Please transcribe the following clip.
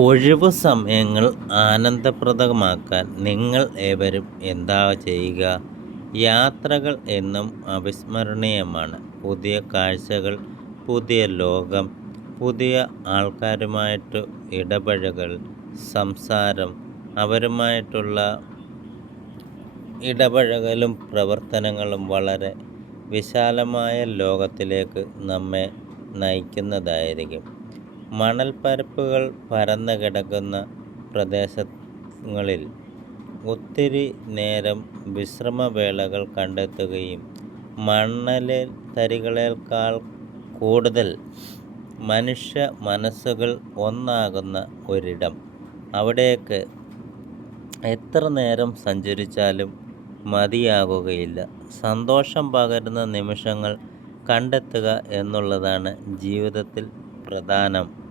ഒഴിവു സമയങ്ങൾ ആനന്ദപ്രദമാക്കാൻ നിങ്ങൾ ഏവരും എന്താ ചെയ്യുക? യാത്രകൾ എന്നും അവിസ്മരണീയമാണ്. പുതിയ കാഴ്ചകൾ, പുതിയ ലോകം, പുതിയ ആൾക്കാരുമായിട്ട് ഇടപഴകൽ, സംസാരം, അവരുമായിട്ടുള്ള ഇടപഴകലും പ്രവർത്തനങ്ങളും വളരെ വിശാലമായ ലോകത്തിലേക്ക് നമ്മെ നയിക്കുന്നതായിരിക്കും. മണൽപ്പരപ്പുകൾ പരന്നു കിടക്കുന്ന പ്രദേശങ്ങളിൽ ഒത്തിരി നേരം വിശ്രമവേളകൾ കണ്ടെത്തുകയും മണലിൽ തരികളേക്കാൾ കൂടുതൽ മനുഷ്യ മനസ്സുകൾ ഒന്നാകുന്ന ഒരിടം. അവിടേക്ക് എത്ര നേരം സഞ്ചരിച്ചാലും മതിയാകുകയില്ല. സന്തോഷം പകരുന്ന നിമിഷങ്ങൾ കണ്ടെത്തുക എന്നുള്ളതാണ് ജീവിതത്തിൽ പ്രധാനം.